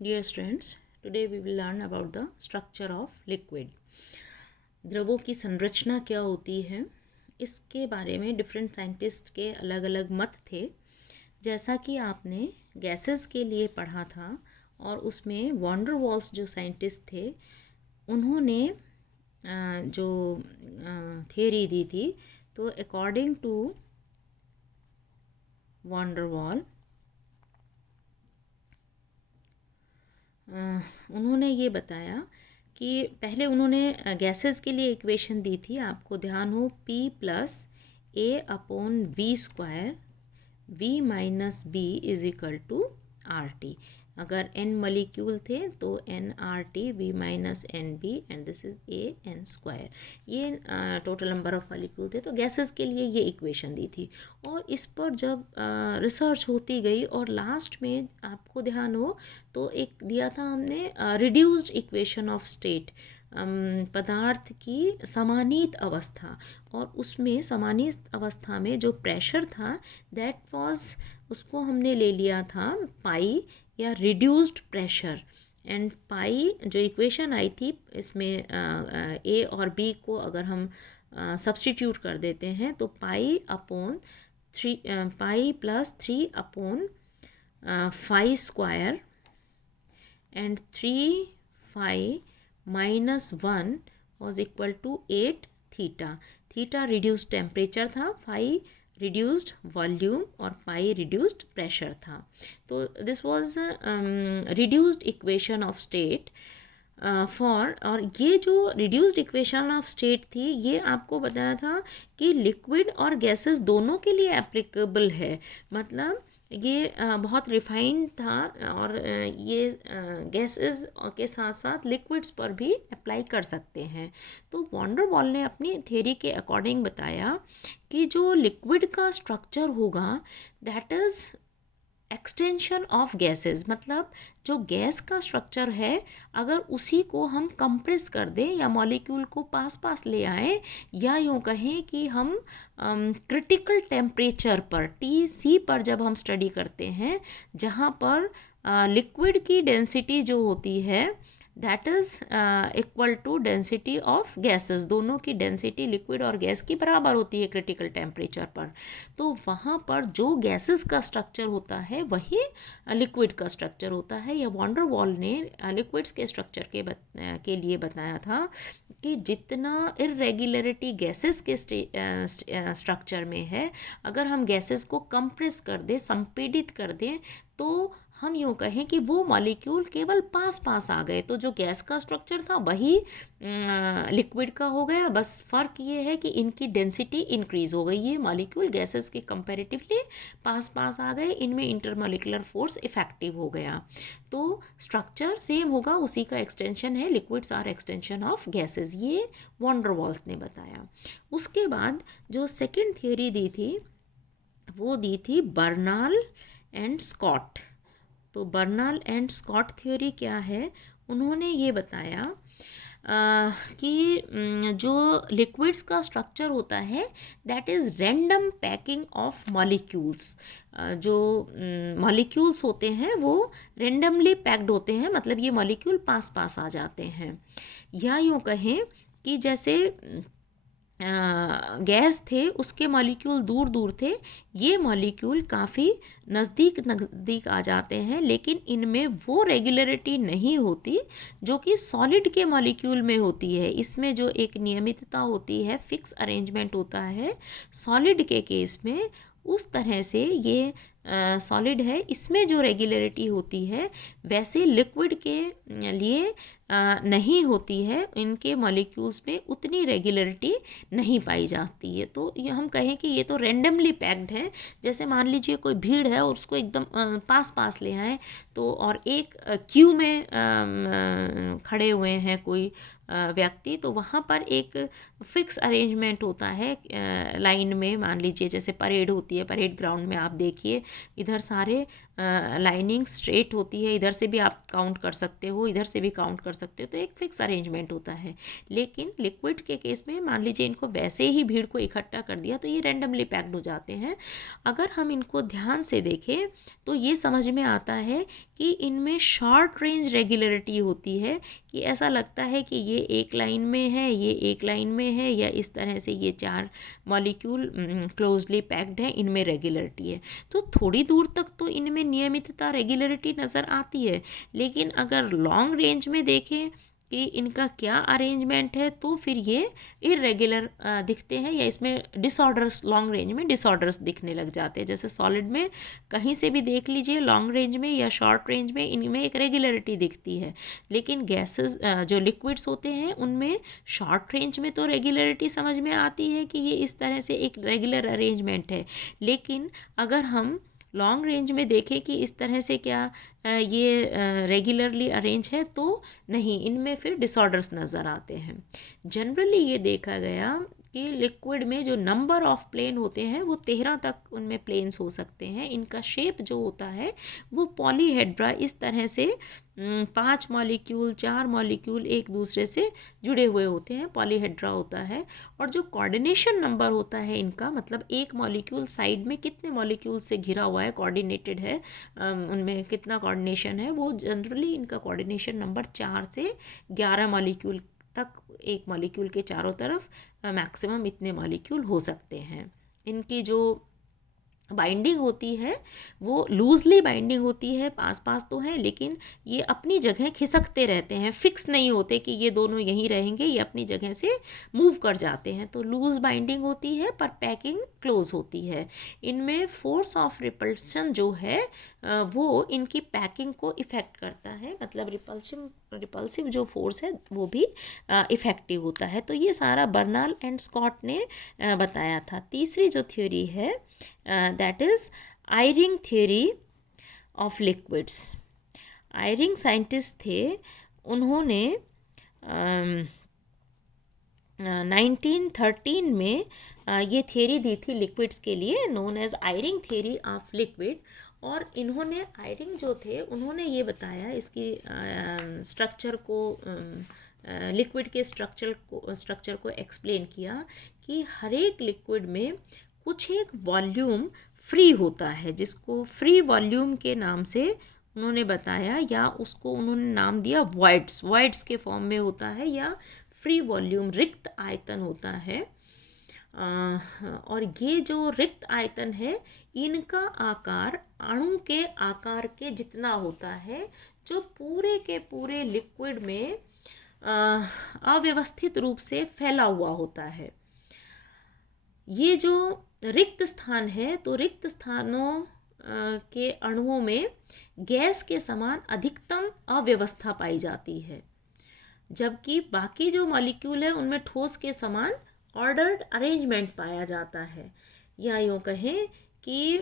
Dear students, today we will learn about the structure of liquid. द्रवों की संरचना क्या होती है, इसके बारे में डिफरेंट साइंटिस्ट के अलग अलग मत थे. जैसा कि आपने गैसेस के लिए पढ़ा था और उसमें वॉन डर वाल्स जो साइंटिस्ट थे उन्होंने जो थियरी दी थी, तो अकॉर्डिंग टू वॉन डर वाल उन्होंने ये बताया कि पहले उन्होंने गैसेस के लिए इक्वेशन दी थी, आपको ध्यान हो, P plus A upon V square V minus B is equal to R T. अगर n मॉलिक्यूल थे तो n R T V minus N B and this is a N square. ये टोटल नंबर ऑफ मॉलिक्यूल थे. तो gases के लिए ये equation दी थी और इस पर जब रिसर्च होती गई और लास्ट में आपको ध्यान हो तो एक दिया था हमने रिड्यूस्ड इक्वेशन ऑफ स्टेट, पदार्थ की समानीत अवस्था, और उसमें समानीत अवस्था में जो प्रेशर था दैट वाज, उसको हमने ले लिया था पाई या रिड्यूस्ड प्रेशर. एंड पाई जो इक्वेशन आई थी इसमें ए और बी को अगर हम सब्स्टिट्यूट कर देते हैं तो pi upon 3 pi plus 3 upon 5 square and 3 5 minus 1 was equal to 8 theta. Theta reduced temperature था, 5 रिड्यूस्ड वॉल्यूम और पाई रिड्यूस्ड प्रेशर था. तो this was reduced equation of state for. और ये जो रिड्यूस्ड इक्वेशन ऑफ स्टेट थी ये आपको बताया था कि लिक्विड और गैसेस दोनों के लिए एप्लीकेबल है. मतलब ये बहुत रिफाइंड था और ये गैसेस के साथ साथ लिक्विड्स पर भी अप्लाई कर सकते हैं. तो वॉन डर वाल ने अपनी थ्योरी के अकॉर्डिंग बताया कि जो लिक्विड का स्ट्रक्चर होगा that is extension of gases. मतलब जो गैस का स्ट्रक्चर है अगर उसी को हम कंप्रेस कर दें या मॉलिक्यूल को पास पास ले आएं, या यूँ कहें कि हम क्रिटिकल टेम्परेचर पर TC पर जब हम स्टडी करते हैं जहाँ पर लिक्विड की डेंसिटी जो होती है that is equal to density of gases. दोनों की डेंसिटी लिक्विड और गैस की बराबर होती है क्रिटिकल टेम्परेचर पर. तो वहाँ पर जो गैसेस का स्ट्रक्चर होता है वही लिक्विड का स्ट्रक्चर होता है. या वॉन डर वाल ने लिक्विड्स के स्ट्रक्चर के लिए बताया था कि जितना इरेगुलरिटी गैसेस के स्ट्रक्चर में है, अगर हम गैसेस को कंप्रेस कर दें, संपीड़ित कर दें, तो हम यूँ कहें कि वो मॉलिक्यूल केवल पास पास आ गए. तो जो गैस का स्ट्रक्चर था वही लिक्विड का हो गया. बस फ़र्क ये है कि इनकी डेंसिटी इंक्रीज़ हो गई. ये मॉलिक्यूल गैसेस के कंपैरेटिवली पास पास आ गए, इनमें इंटरमॉलिक्यूलर फोर्स इफेक्टिव हो गया. तो स्ट्रक्चर सेम होगा, उसी का एक्सटेंशन है. Liquids are extension of gases, ये वॉन डर वाल्स ने बताया. उसके बाद जो सेकेंड थियोरी दी थी वो दी थी बर्नॉल एंड स्कॉट. तो बर्नॉल एंड स्कॉट थ्योरी क्या है, उन्होंने ये बताया कि जो लिक्विड्स का स्ट्रक्चर होता है that is random packing of molecules. जो मॉलिक्यूल्स होते हैं वो रेंडमली पैक्ड होते हैं, मतलब ये मॉलिक्यूल पास पास आ जाते हैं. या यूँ कहें कि जैसे गैस थे उसके मॉलिक्यूल दूर दूर थे, ये मॉलिक्यूल काफ़ी नज़दीक नज़दीक आ जाते हैं, लेकिन इनमें वो रेगुलरिटी नहीं होती जो कि सॉलिड के मॉलिक्यूल में होती है. इसमें जो एक नियमितता होती है, फिक्स अरेंजमेंट होता है सॉलिड के केस में, उस तरह से ये सॉलिड है, इसमें जो रेगुलरिटी होती है वैसे लिक्विड के लिए नहीं होती है. इनके मॉलिक्यूल्स में उतनी रेगुलरिटी नहीं पाई जाती है. तो ये हम कहें कि ये तो रैंडमली पैक्ड है. जैसे मान लीजिए कोई भीड़ है और उसको एकदम पास पास ले आए, तो और एक क्यू में खड़े हुए हैं कोई व्यक्ति, तो वहाँ पर एक फिक्स अरेंजमेंट होता है लाइन में. मान लीजिए जैसे परेड होती है, परेड ग्राउंड में आप देखिए इधर सारे लाइनिंग स्ट्रेट होती है, इधर से भी आप काउंट कर सकते हो, इधर से भी काउंट कर सकते हो, तो एक फिक्स अरेंजमेंट होता है। लेकिन लिक्विड के केस में मान लीजिए इनको वैसे ही भीड़ को इकट्ठा कर दिया तो ये रैंडमली पैक्ड हो जाते हैं। अगर हम इनको ध्यान से देखें तो ये समझ में आता है कि इनमें शॉर्ट रेंज रेगुलरिटी होती है, कि ऐसा लगता है कि ये एक लाइन में है, ये एक लाइन में है, या इस तरह से ये 4 मॉलिक्यूल क्लोजली पैक्ड हैं, इनमें रेगुलरिटी है। तो थोड़ी दूर तक तो इनमें नियमितता रेगुलरिटी नज़र आती है, लेकिन अगर लॉन्ग रेंज में देखें कि इनका क्या अरेंजमेंट है तो फिर ये इरेगुलर दिखते हैं, या इसमें डिसऑर्डर्स, लॉन्ग रेंज में डिसऑर्डर्स दिखने लग जाते हैं। जैसे सॉलिड में कहीं से भी देख लीजिए, लॉन्ग रेंज में या शॉर्ट रेंज में इनमें एक रेगुलरिटी दिखती है, लेकिन गैसेस जो लिक्विड्स होते हैं उनमें शॉर्ट रेंज में तो रेगुलरिटी समझ में आती है कि ये इस तरह से एक रेगुलर अरेंजमेंट है। लेकिन अगर हम लॉन्ग रेंज में देखें कि इस तरह से क्या ये रेगुलरली अरेंज है, तो नहीं, इनमें फिर डिसऑर्डर्स नज़र आते हैं। जनरली ये देखा गया कि लिक्विड में जो नंबर ऑफ प्लेन होते हैं वो 13 तक उनमें प्लेन्स हो सकते हैं। इनका शेप जो होता है वो पॉलीहेड्रा, इस तरह से 5 मॉलिक्यूल 4 मॉलिक्यूल एक दूसरे से जुड़े हुए होते हैं, पॉलीहेड्रा होता है। और जो कोऑर्डिनेशन नंबर होता है इनका, मतलब एक मॉलिक्यूल साइड में कितने मॉलिक्यूल से घिरा हुआ है, कोऑर्डिनेटेड है, उनमें कितना कोऑर्डिनेशन है, वो जनरली इनका कोऑर्डिनेशन नंबर 4 से 11 मॉलिक्यूल तक, एक मॉलिक्यूल के चारों तरफ मैक्सिमम इतने मॉलिक्यूल हो सकते हैं। इनकी जो बाइंडिंग होती है वो लूजली बाइंडिंग होती है, पास पास तो है लेकिन ये अपनी जगह खिसकते रहते हैं, फिक्स नहीं होते कि ये दोनों यहीं रहेंगे, ये अपनी जगह से मूव कर जाते हैं। तो लूज बाइंडिंग होती है पर पैकिंग क्लोज होती है। इनमें फोर्स ऑफ रिपल्शन जो है वो इनकी पैकिंग को इफ़ेक्ट करता है, मतलब रिपल्सिव जो फोर्स है वो भी इफ़ेक्टिव होता है। तो ये सारा बर्नॉल एंड स्कॉट ने बताया था। तीसरी जो थ्योरी है that is Eyring theory of liquids। Eyring scientist थे, उन्होंने 1913 में ये थियरी दी थी लिक्विड्स के लिए, known as Eyring theory of liquid. और इन्होंने आयरिंग जो थे उन्होंने ये बताया इसकी स्ट्रक्चर को, लिक्विड के स्ट्रक्चर को एक्सप्लेन किया कि हर एक लिक्विड में कुछ एक वॉल्यूम फ्री होता है, जिसको फ्री वॉल्यूम के नाम से उन्होंने बताया, या उसको उन्होंने नाम दिया वॉइड्स के फॉर्म में होता है, या फ्री वॉल्यूम रिक्त आयतन होता है। और ये जो रिक्त आयतन है इनका आकार अणु के आकार के जितना होता है, जो पूरे के पूरे लिक्विड में अव्यवस्थित रूप से फैला हुआ होता है। ये जो रिक्त स्थान है, तो रिक्त स्थानों के अणुओं में गैस के समान अधिकतम अव्यवस्था पाई जाती है, जबकि बाकी जो मॉलिक्यूल है उनमें ठोस के समान ऑर्डर्ड अरेंजमेंट पाया जाता है। या यूँ कहें कि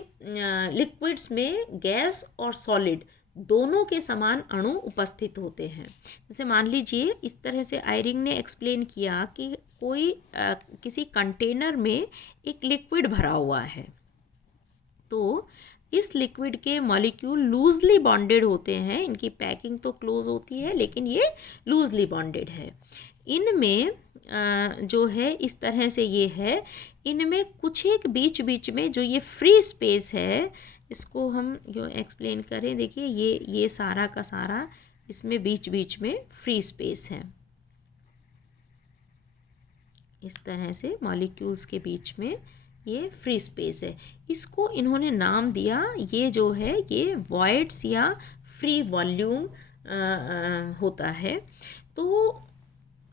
लिक्विड्स में गैस और सॉलिड दोनों के समान अणु उपस्थित होते हैं। जैसे मान लीजिए इस तरह से आयरिंग ने एक्सप्लेन किया कि कोई किसी कंटेनर में एक लिक्विड भरा हुआ है, तो इस लिक्विड के मॉलिक्यूल लूजली बॉन्डेड होते हैं, इनकी पैकिंग तो क्लोज होती है लेकिन ये लूजली बॉन्डेड है। इनमें जो है इस तरह से ये है, इनमें कुछ एक बीच बीच में जो ये फ्री स्पेस है, इसको हम जो एक्सप्लेन करें, देखिए ये सारा का सारा इसमें बीच बीच में फ्री स्पेस है। इस तरह से मॉलिक्यूल्स के बीच में ये फ्री स्पेस है, इसको इन्होंने नाम दिया, ये जो है ये वॉइड्स या फ्री वॉल्यूम होता है। तो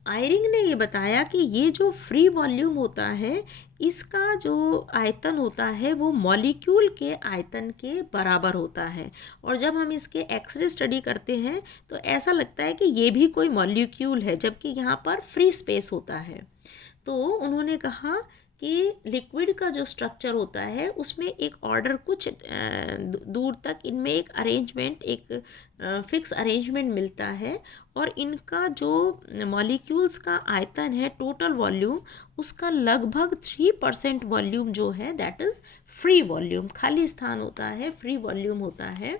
आयरिंग ने ये बताया कि ये जो फ्री वॉल्यूम होता है इसका जो आयतन होता है वो मॉलिक्यूल के आयतन के बराबर होता है। और जब हम इसके एक्सरे स्टडी करते हैं तो ऐसा लगता है कि ये भी कोई मॉलिक्यूल है, जबकि यहाँ पर फ्री स्पेस होता है। तो उन्होंने कहा कि लिक्विड का जो स्ट्रक्चर होता है उसमें एक ऑर्डर, कुछ दूर तक इनमें एक अरेंजमेंट, एक फिक्स अरेंजमेंट मिलता है, और इनका जो मॉलिक्यूल्स का आयतन है, टोटल वॉल्यूम, उसका लगभग 3% वॉल्यूम जो है दैट इज़ फ्री वॉल्यूम, खाली स्थान होता है, फ्री वॉल्यूम होता है।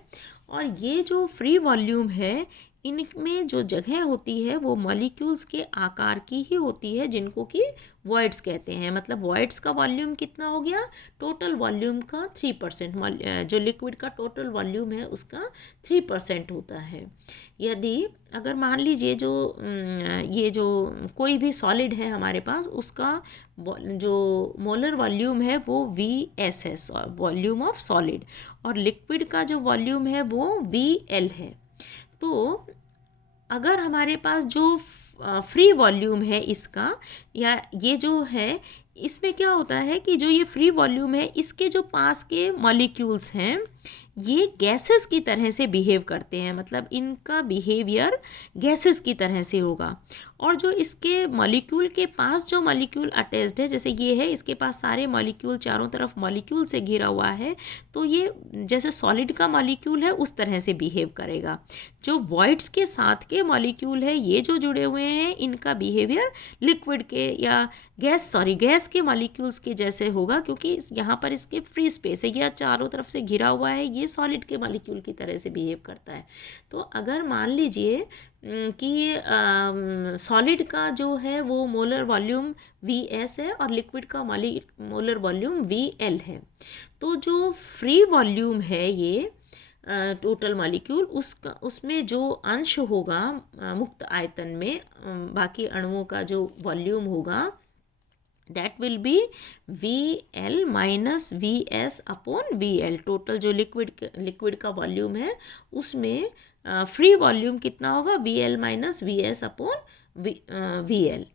और ये जो फ्री वॉल्यूम है इनमें जो जगह होती है वो मॉलिक्यूल्स के आकार की ही होती है, जिनको कि वॉइड्स कहते हैं। मतलब वॉइड्स का वॉल्यूम कितना हो गया, टोटल वॉल्यूम का 3%। जो लिक्विड का टोटल वॉल्यूम है उसका 3% होता है। यदि अगर मान लीजिए ये जो कोई भी सॉलिड है हमारे पास, उसका जो मोलर वॉल्यूम है वो VS है, वॉल्यूम ऑफ सॉलिड, और लिक्विड का जो वॉल्यूम है वो VL है। तो अगर हमारे पास जो फ्री वॉल्यूम है इसका, या ये जो है, इसमें क्या होता है कि जो ये फ्री वॉल्यूम है इसके जो पास के मॉलिक्यूल्स हैं ये गैसेस की तरह से बिहेव करते हैं। मतलब इनका बिहेवियर गैसेस की तरह से होगा। और जो इसके मॉलिक्यूल के पास जो मॉलिक्यूल अटैच्ड है, जैसे ये है, इसके पास सारे मॉलिक्यूल चारों तरफ मॉलिक्यूल से घिरा हुआ है, तो ये जैसे सॉलिड का मॉलिक्यूल है उस तरह से बिहेव करेगा। जो वॉइड्स के साथ के मॉलिक्यूल है ये जो जुड़े हुए हैं, इनका बिहेवियर लिक्विड के या गैस के मॉलिक्यूल्स के जैसे होगा, क्योंकि यहाँ पर इसके फ्री स्पेस है, यह चारों तरफ से घिरा हुआ है, ये सॉलिड के मॉलिक्यूल की तरह से बिहेव करता है। तो अगर मान लीजिए कि सॉलिड का जो है वो मोलर वॉल्यूम VS है और लिक्विड का मोलर वॉल्यूम VL है, तो जो फ्री वॉल्यूम है ये टोटल मॉलिक्यूल, उसमें जो अंश होगा मुक्त आयतन में बाकी अणुओं का जो वॉल्यूम होगा, that will be VL minus VS upon VL। Total जो लिक्विड का वॉल्यूम है उसमें फ्री वॉल्यूम कितना होगा, VL minus VS upon VL।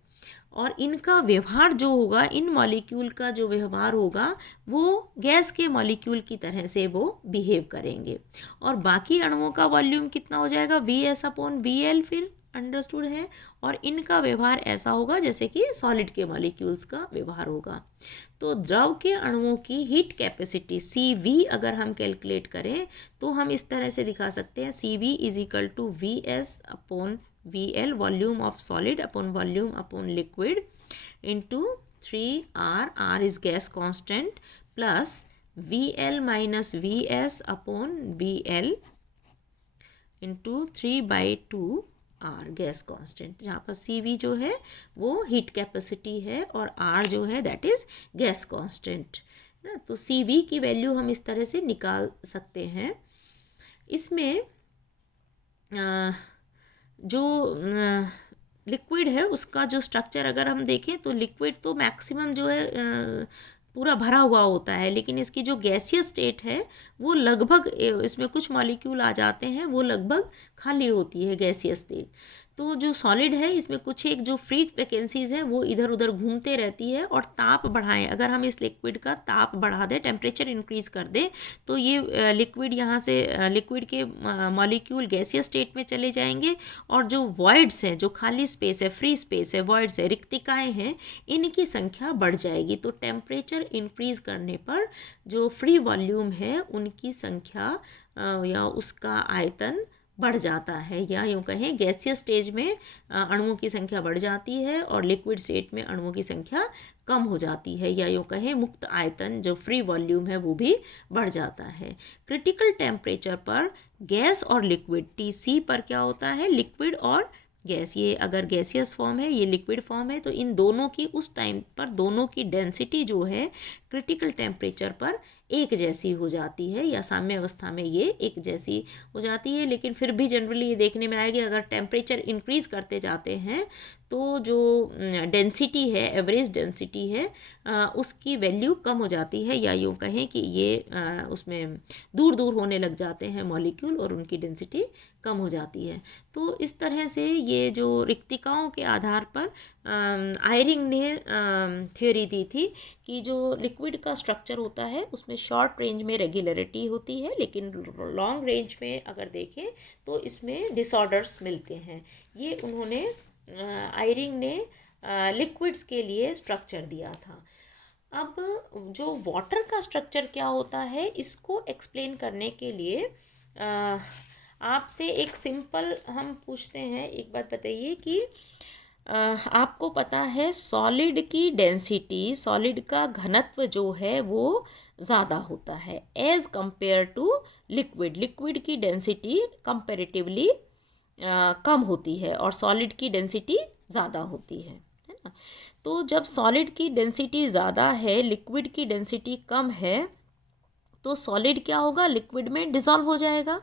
और इनका व्यवहार जो होगा, इन मॉलिक्यूल का जो व्यवहार होगा वो गैस के मॉलिक्यूल की तरह से वो बिहेव करेंगे। और बाकी अणुओं का वॉल्यूम कितना हो जाएगा, VS अपॉन VL, फिर अंडरस्टूड है। और इनका व्यवहार ऐसा होगा जैसे कि सॉलिड के मॉलिक्यूल्स का व्यवहार होगा। तो द्रव के अणुओं की हीट कैपेसिटी CV अगर हम कैलकुलेट करें तो हम इस तरह से दिखा सकते हैं, CV is equal to VS upon VL, volume of solid upon volume upon liquid, into 3R, R is gas constant, plus VL minus VS upon VL into 3/2R gas constant, जहाँ पर CV जो है वो heat capacity है और R जो है that is gas constant ना। तो CV की वैल्यू हम इस तरह से निकाल सकते हैं। इसमें जो लिक्विड है उसका जो स्ट्रक्चर अगर हम देखें तो लिक्विड तो मैक्सिमम जो है पूरा भरा हुआ होता है, लेकिन इसकी जो गैसियस स्टेट है वो लगभग, इसमें कुछ मॉलिक्यूल आ जाते हैं वो लगभग खाली होती है गैसियस स्टेट। तो जो सॉलिड है इसमें कुछ एक जो फ्री वैकेंसीज हैं वो इधर उधर घूमते रहती है। और ताप बढ़ाएं, अगर हम इस लिक्विड का ताप बढ़ा दें, टेम्परेचर इंक्रीज़ कर दें, तो ये लिक्विड यहाँ से लिक्विड के मॉलिक्यूल गैसियस स्टेट में चले जाएंगे। और जो वॉइड्स हैं, जो खाली स्पेस है, फ्री स्पेस है, वॉइड्स है, रिक्तिकाएँ हैं, इनकी संख्या बढ़ जाएगी। तो टेम्परेचर इंक्रीज़ करने पर जो फ्री वॉल्यूम है उनकी संख्या या उसका आयतन बढ़ जाता है, या यूँ कहें गैसियस स्टेज में अणुओं की संख्या बढ़ जाती है और लिक्विड स्टेट में अणुओं की संख्या कम हो जाती है, या यूँ कहें मुक्त आयतन जो फ्री वॉल्यूम है वो भी बढ़ जाता है। क्रिटिकल टेम्परेचर पर गैस और लिक्विड, TC पर क्या होता है, लिक्विड और गैस, ये अगर गैसियस फॉर्म है, ये लिक्विड फॉर्म है, तो इन दोनों की उस टाइम पर दोनों की डेंसिटी जो है क्रिटिकल टेम्परेचर पर एक जैसी हो जाती है, या साम्य अवस्था में ये एक जैसी हो जाती है। लेकिन फिर भी जनरली ये देखने में आएगी, अगर टेम्परेचर इंक्रीज़ करते जाते हैं तो जो डेंसिटी है, एवरेज डेंसिटी है, उसकी वैल्यू कम हो जाती है, या यूँ कहें कि ये उसमें दूर दूर होने लग जाते हैं मॉलिक्यूल और उनकी डेंसिटी कम हो जाती है। तो इस तरह से ये जो रिक्तिकाओं के आधार पर आयरिंग ने थ्योरी दी थी कि जो लिक्विड का स्ट्रक्चर होता है उसमें शॉर्ट रेंज में रेगुलरिटी होती है, लेकिन लॉन्ग रेंज में अगर देखें तो इसमें डिसऑर्डर्स मिलते हैं। ये उन्होंने आयरिंग ने लिक्विड्स के लिए स्ट्रक्चर दिया था। अब जो वाटर का स्ट्रक्चर क्या होता है इसको एक्सप्लेन करने के लिए आपसे एक सिंपल हम पूछते हैं, एक बात बताइए कि आपको पता है सॉलिड की डेंसिटी, सॉलिड का घनत्व जो है वो ज़्यादा होता है as compare to liquid. Liquid की डेंसिटी कंपेरेटिवली कम होती है और सॉलिड की डेंसिटी ज़्यादा होती है ना। तो जब सॉलिड की डेंसिटी ज़्यादा है, लिक्विड की डेंसिटी कम है, तो सॉलिड क्या होगा, लिक्विड में डिज़ोल्व हो जाएगा,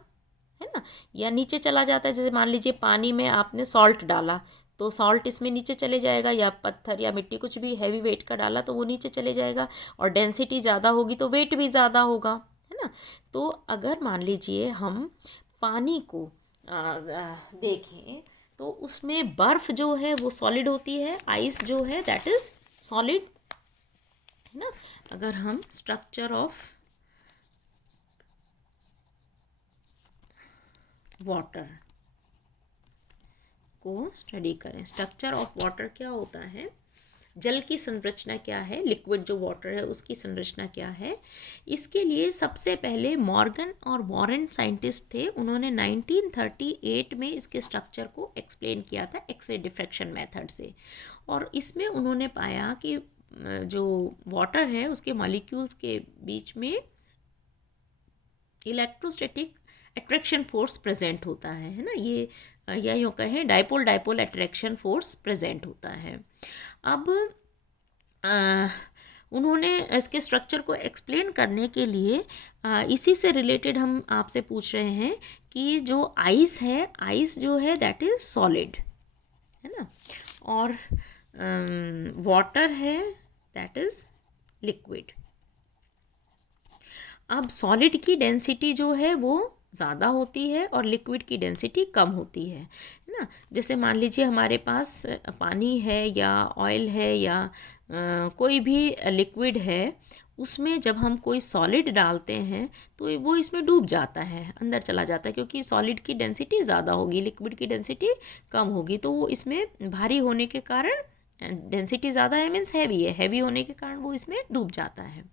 है ना, या नीचे चला जाता है। जैसे मान लीजिए पानी में आपने सॉल्ट डाला तो सॉल्ट इसमें नीचे चले जाएगा, या पत्थर या मिट्टी कुछ भी हैवी वेट का डाला तो वो नीचे चले जाएगा, और डेंसिटी ज़्यादा होगी तो वेट भी ज़्यादा होगा, है ना। तो अगर मान लीजिए हम पानी को देखें तो उसमें बर्फ़ जो है वो सॉलिड होती है, आइस जो है दैट इज़ सॉलिड, है ना। अगर हम स्ट्रक्चर ऑफ वाटर को स्टडी करें, स्ट्रक्चर ऑफ वाटर क्या होता है, जल की संरचना क्या है, लिक्विड जो वाटर है उसकी संरचना क्या है। इसके लिए सबसे पहले मॉर्गन और वॉरेन साइंटिस्ट थे, उन्होंने 1938 में इसके स्ट्रक्चर को एक्सप्लेन किया था एक्स-रे डिफ्रैक्शन मेथड से। और इसमें उन्होंने पाया कि जो वाटर है उसके मॉलिक्यूल्स के बीच में इलेक्ट्रोस्टैटिक अट्रैक्शन फोर्स प्रेजेंट होता है ना, ये या यूँ कहें dipole dipole attraction force present होता है। अब उन्होंने इसके स्ट्रक्चर को एक्सप्लेन करने के लिए इसी से रिलेटेड हम आपसे पूछ रहे हैं कि जो आइस है, आइस जो है दैट इज़ सॉलिड, है ना, और वाटर है दैट इज़ लिक्विड। अब सॉलिड की डेंसिटी जो है वो ज़्यादा होती है और लिक्विड की डेंसिटी कम होती है ना। जैसे मान लीजिए हमारे पास पानी है या ऑयल है या कोई भी लिक्विड है, उसमें जब हम कोई सॉलिड डालते हैं तो वो इसमें डूब जाता है, अंदर चला जाता है, क्योंकि सॉलिड की डेंसिटी ज़्यादा होगी, लिक्विड की डेंसिटी कम होगी, तो वो इसमें भारी होने के कारण, डेंसिटी ज़्यादा है मीन्स हैवी है, हैवी होने के कारण वो इसमें डूब जाता है।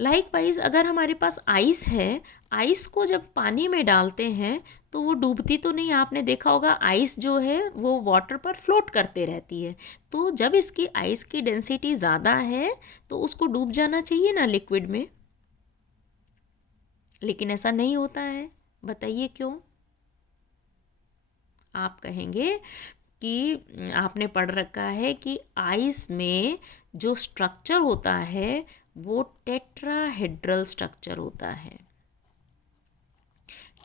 लाइकवाइज अगर हमारे पास आइस है, आइस को जब पानी में डालते हैं तो वो डूबती तो नहीं, आपने देखा होगा आइस जो है वो वाटर पर फ्लोट करते रहती है। तो जब इसकी आइस की डेंसिटी ज़्यादा है तो उसको डूब जाना चाहिए ना लिक्विड में, लेकिन ऐसा नहीं होता है। बताइए क्यों? आप कहेंगे कि आपने पढ़ रखा है कि आइस में जो स्ट्रक्चर होता है वो टेट्राहेड्रल स्ट्रक्चर होता है।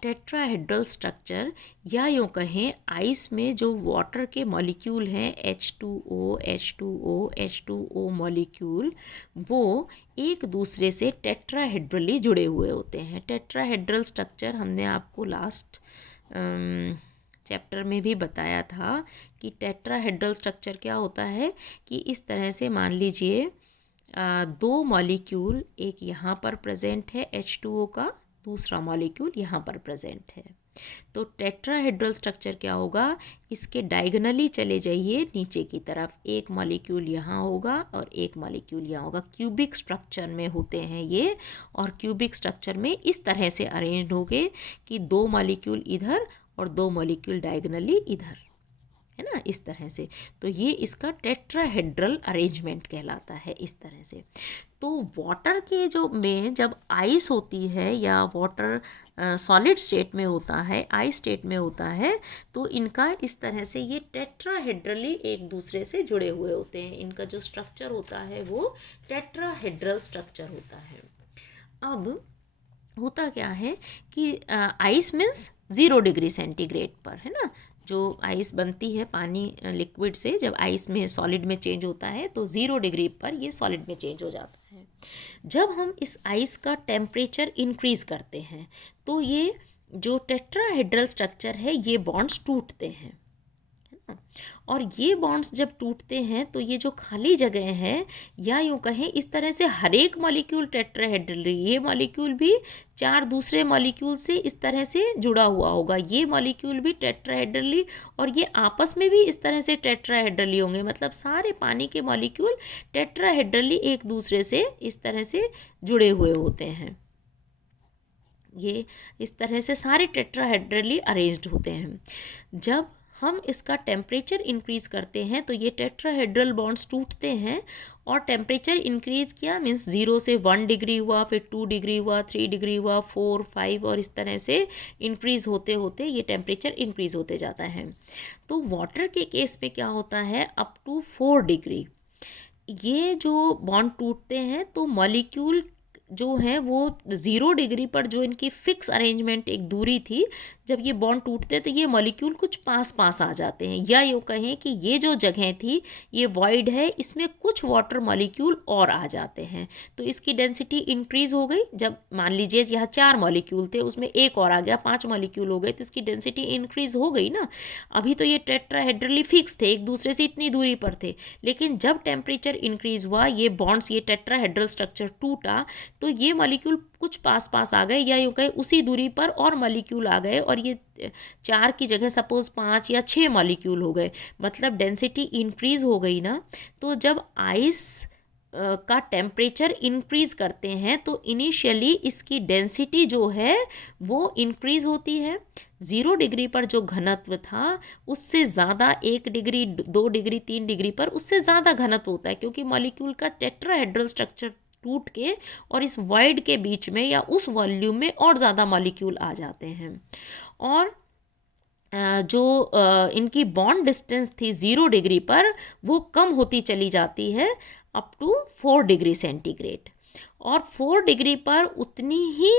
टेट्राहेड्रल स्ट्रक्चर, या यूँ कहें आइस में जो वाटर के मॉलिक्यूल हैं H2O, H2O, H2O मॉलिक्यूल, वो एक दूसरे से टेट्राहेड्रली जुड़े हुए होते हैं। टेट्राहेड्रल स्ट्रक्चर हमने आपको लास्ट चैप्टर में भी बताया था कि टेट्राहेड्रल स्ट्रक्चर क्या होता है, कि इस तरह से मान लीजिए दो मॉलिक्यूल, एक यहाँ पर प्रेजेंट है H2O का, दूसरा मॉलिक्यूल यहाँ पर प्रेजेंट है। तो टेट्राहेड्रल स्ट्रक्चर क्या होगा, इसके डायगोनली चले जाइए नीचे की तरफ, एक मॉलिक्यूल यहाँ होगा और एक मॉलिक्यूल यहाँ होगा। क्यूबिक स्ट्रक्चर में होते हैं ये, और क्यूबिक स्ट्रक्चर में इस तरह से अरेंज्ड होंगे कि दो मॉलिक्यूल इधर और दो मॉलिक्यूल डायगोनली इधर, है ना, इस तरह से। तो ये इसका टेट्राहेड्रल अरेंजमेंट कहलाता है, इस तरह से। तो वाटर के जो में जब आइस होती है या वाटर सॉलिड स्टेट में होता है, आइस स्टेट में होता है, तो इनका इस तरह से ये टेट्राहेड्रली एक दूसरे से जुड़े हुए होते हैं। इनका जो स्ट्रक्चर होता है वो टेट्राहेड्रल स्ट्रक्चर होता है। अब होता क्या है कि आइस मीन्स 0 डिग्री सेंटीग्रेड पर, है ना, जो आइस बनती है पानी लिक्विड से, जब आइस में सॉलिड में चेंज होता है तो 0 डिग्री पर ये सॉलिड में चेंज हो जाता है। जब हम इस आइस का टेम्परेचर इंक्रीज़ करते हैं तो ये जो टेट्राहेड्रल स्ट्रक्चर है ये बॉन्ड्स टूटते हैं, और ये बॉन्ड्स जब टूटते हैं तो ये जो खाली जगह है, या यूँ कहें इस तरह से हर एक मॉलिक्यूल टेट्राहेड्रली, ये मॉलिक्यूल भी 4 दूसरे मॉलिक्यूल से इस तरह से जुड़ा हुआ होगा, ये मॉलिक्यूल भी टेट्राहेड्रली, और ये आपस में भी इस तरह से टेट्राहेड्रली होंगे। मतलब सारे पानी के मॉलिक्यूल टेट्राहेड्रली एक दूसरे से इस तरह से जुड़े हुए होते हैं। ये इस तरह से सारे टेट्राहेड्रली अरेंज्ड होते हैं। जब हम इसका टेम्परेचर इंक्रीज़ करते हैं तो ये टेट्राहेड्रल बॉन्ड्स टूटते हैं, और टेम्परेचर इंक्रीज़ किया मीन्स 0 से 1 डिग्री हुआ, फिर 2 डिग्री हुआ, 3 डिग्री हुआ, 4, 5 और इस तरह से इंक्रीज़ होते होते ये टेम्परेचर इंक्रीज़ होते जाता है। तो वाटर के केस में क्या होता है, अप टू 4 डिग्री ये जो बॉन्ड टूटते हैं तो मॉलिक्यूल जो है वो 0 डिग्री पर जो इनकी फिक्स अरेंजमेंट एक दूरी थी, जब ये बॉन्ड टूटते हैं तो ये मॉलिक्यूल कुछ पास पास आ जाते हैं, या यूँ कहें कि ये जो जगह थी ये वॉइड है, इसमें कुछ वाटर मॉलिक्यूल और आ जाते हैं। तो इसकी डेंसिटी इंक्रीज़ हो गई। जब मान लीजिए यहाँ 4 मॉलिक्यूल थे, उसमें एक और आ गया, 5 मॉलिक्यूल हो गए, तो इसकी डेंसिटी इंक्रीज़ हो गई ना। अभी तो ये टेट्राहेड्रली फिक्स थे, एक दूसरे से इतनी दूरी पर थे, लेकिन जब टेम्परेचर इंक्रीज़ हुआ, ये बॉन्ड्स, ये टेट्राहेड्रल स्ट्रक्चर टूटा, तो ये मॉलिक्यूल कुछ पास पास आ गए, या यूँ कहे उसी दूरी पर और मॉलिक्यूल आ गए, और ये 4 की जगह सपोज 5 या 6 मॉलिक्यूल हो गए, मतलब डेंसिटी इंक्रीज़ हो गई ना। तो जब आइस का टेम्परेचर इंक्रीज़ करते हैं तो इनिशियली इसकी डेंसिटी जो है वो इंक्रीज़ होती है। 0 डिग्री पर जो घनत्व था उससे ज़्यादा 1 डिग्री, 2 डिग्री, 3 डिग्री पर उससे ज़्यादा घनत्व होता है, क्योंकि मॉलिक्यूल का टेट्राहेड्रल स्ट्रक्चर टूट के और इस वॉइड के बीच में या उस वॉल्यूम में और ज़्यादा मॉलिक्यूल आ जाते हैं। और जो इनकी बॉन्ड डिस्टेंस थी 0 डिग्री पर वो कम होती चली जाती है अप टू 4 डिग्री सेंटीग्रेड, और 4 डिग्री पर उतनी ही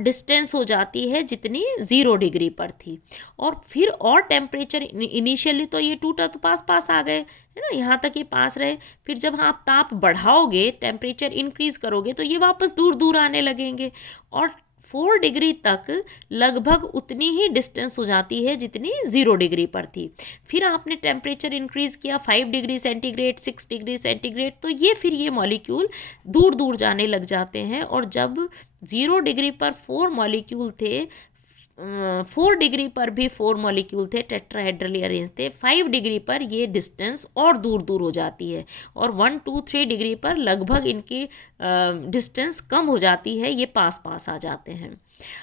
डिस्टेंस हो जाती है जितनी 0 डिग्री पर थी। और फिर और टेम्परेचर, इनिशियली तो ये टूटा तो पास पास आ गए, है ना, यहाँ तक ये पास रहे, फिर जब आप ताप बढ़ाओगे, टेम्परेचर इंक्रीज़ करोगे, तो ये वापस दूर दूर आने लगेंगे, और 4 डिग्री तक लगभग उतनी ही डिस्टेंस हो जाती है जितनी 0 डिग्री पर थी। फिर आपने टेम्परेचर इंक्रीज़ किया 5 डिग्री सेंटीग्रेड, 6 डिग्री सेंटीग्रेड, तो ये फिर ये मॉलिक्यूल दूर दूर जाने लग जाते हैं। और जब 0 डिग्री पर 4 मॉलिक्यूल थे, 4 डिग्री पर भी 4 मॉलिक्यूल थे, टेट्राहेड्रली अरेंज थे, 5 डिग्री पर ये डिस्टेंस और दूर दूर हो जाती है, और 1, 2, 3 डिग्री पर लगभग इनकी डिस्टेंस कम हो जाती है, ये पास पास आ जाते हैं।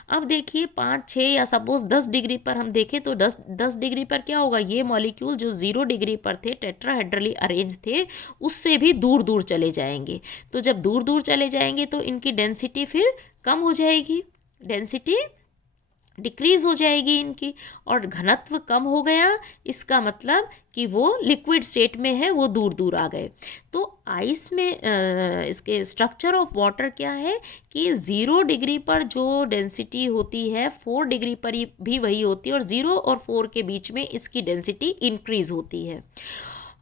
अब देखिए 5, 6 या सपोज 10 डिग्री पर हम देखें तो 10 डिग्री पर क्या होगा, ये मॉलिक्यूल जो 0 डिग्री पर थे, टेट्राहेड्रली अरेंज थे, उससे भी दूर दूर चले जाएंगे। तो जब दूर दूर चले जाएंगे तो इनकी डेंसिटी फिर कम हो जाएगी, डेंसिटी डिक्रीज़ हो जाएगी इनकी, और घनत्व कम हो गया, इसका मतलब कि वो लिक्विड स्टेट में है, वो दूर दूर आ गए। तो आइस में इसके स्ट्रक्चर ऑफ वाटर क्या है कि 0 डिग्री पर जो डेंसिटी होती है 4 डिग्री पर भी वही होती है, और 0 और 4 के बीच में इसकी डेंसिटी इंक्रीज़ होती है।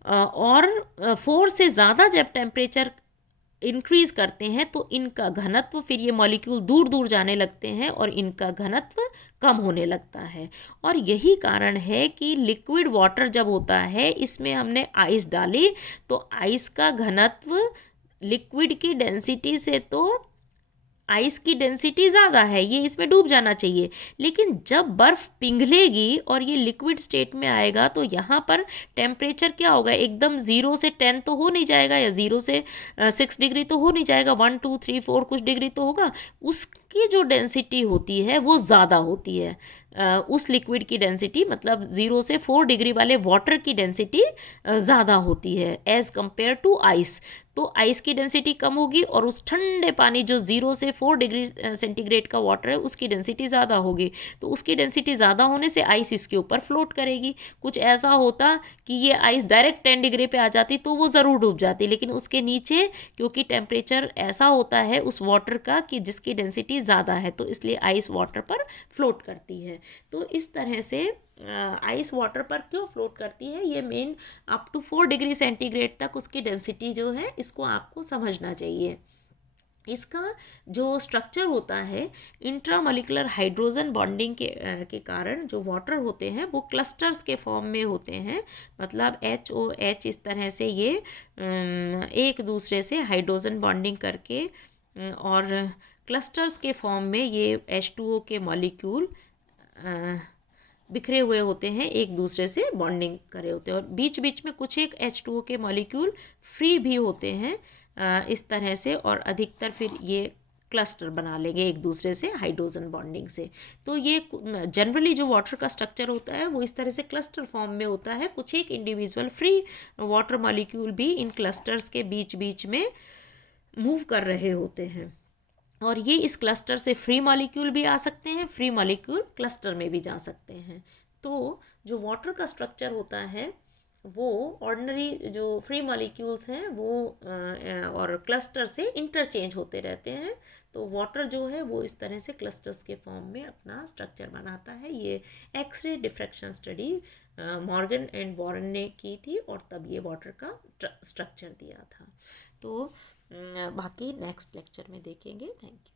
और 4 से ज़्यादा जब टेम्परेचर इंक्रीज़ करते हैं तो इनका घनत्व, फिर ये मॉलिक्यूल दूर दूर जाने लगते हैं और इनका घनत्व कम होने लगता है। और यही कारण है कि लिक्विड वाटर जब होता है, इसमें हमने आइस डाली तो आइस का घनत्व लिक्विड की डेंसिटी से तो आइस की डेंसिटी ज़्यादा है, ये इसमें डूब जाना चाहिए, लेकिन जब बर्फ़ पिघलेगी और ये लिक्विड स्टेट में आएगा तो यहाँ पर टेम्परेचर क्या होगा, एकदम 0 से 10 तो हो नहीं जाएगा, या 0 से 6 डिग्री तो हो नहीं जाएगा, 1, 2, 3, 4 कुछ डिग्री तो होगा। उसकी जो डेंसिटी होती है वो ज़्यादा होती है, उस लिक्विड की डेंसिटी, मतलब 0 से 4 डिग्री वाले वाटर की डेंसिटी ज़्यादा होती है एज़ कम्पेयर टू आइस। तो आइस की डेंसिटी कम होगी और उस ठंडे पानी जो 0 से 4 डिग्री सेंटीग्रेड का वाटर है उसकी डेंसिटी ज़्यादा होगी। तो उसकी डेंसिटी ज़्यादा होने से आइस इसके ऊपर फ्लोट करेगी। कुछ ऐसा होता कि ये आइस डायरेक्ट 10 डिग्री पे आ जाती तो वो ज़रूर डूब जाती, लेकिन उसके नीचे क्योंकि टेम्परेचर ऐसा होता है उस वाटर का कि जिसकी डेंसिटी ज़्यादा है, तो इसलिए आइस वाटर पर फ्लोट करती है। तो इस तरह से आइस वाटर पर क्यों फ्लोट करती है, ये main up to 4 degree centigrade तक उसकी डेंसिटी जो है, इसको आपको समझना चाहिए। इसका जो स्ट्रक्चर होता है, इंट्रामॉलिक्यूलर हाइड्रोजन बॉन्डिंग के कारण जो वाटर होते हैं वो क्लस्टर्स के फॉर्म में होते हैं, मतलब HOH इस तरह से ये एक दूसरे से हाइड्रोजन बॉन्डिंग करके और क्लस्टर्स के फॉर्म में ये H2O के मॉलिक्यूल बिखरे हुए होते हैं, एक दूसरे से बॉन्डिंग करे होते हैं, और बीच बीच में कुछ एक H2O के मॉलिक्यूल फ्री भी होते हैं इस तरह से। और अधिकतर फिर ये क्लस्टर बना लेंगे एक दूसरे से हाइड्रोजन बॉन्डिंग से। तो ये जनरली जो वाटर का स्ट्रक्चर होता है वो इस तरह से क्लस्टर फॉर्म में होता है। कुछ एक इंडिविजुअल फ्री वाटर मॉलिक्यूल भी इन क्लस्टर्स के बीच बीच में मूव कर रहे होते हैं, और ये इस क्लस्टर से फ्री मॉलिक्यूल भी आ सकते हैं, फ्री मॉलिक्यूल क्लस्टर में भी जा सकते हैं। तो जो वाटर का स्ट्रक्चर होता है वो ऑर्डिनरी जो फ्री मॉलिक्यूल्स हैं वो और क्लस्टर से इंटरचेंज होते रहते हैं। तो वाटर जो है वो इस तरह से क्लस्टर्स के फॉर्म में अपना स्ट्रक्चर बनाता है। ये x ray diffraction study Morgan and Warren ने की थी, और तब ये वाटर का स्ट्रक्चर दिया था। तो बाकी नेक्स्ट लेक्चर में देखेंगे। Thank you.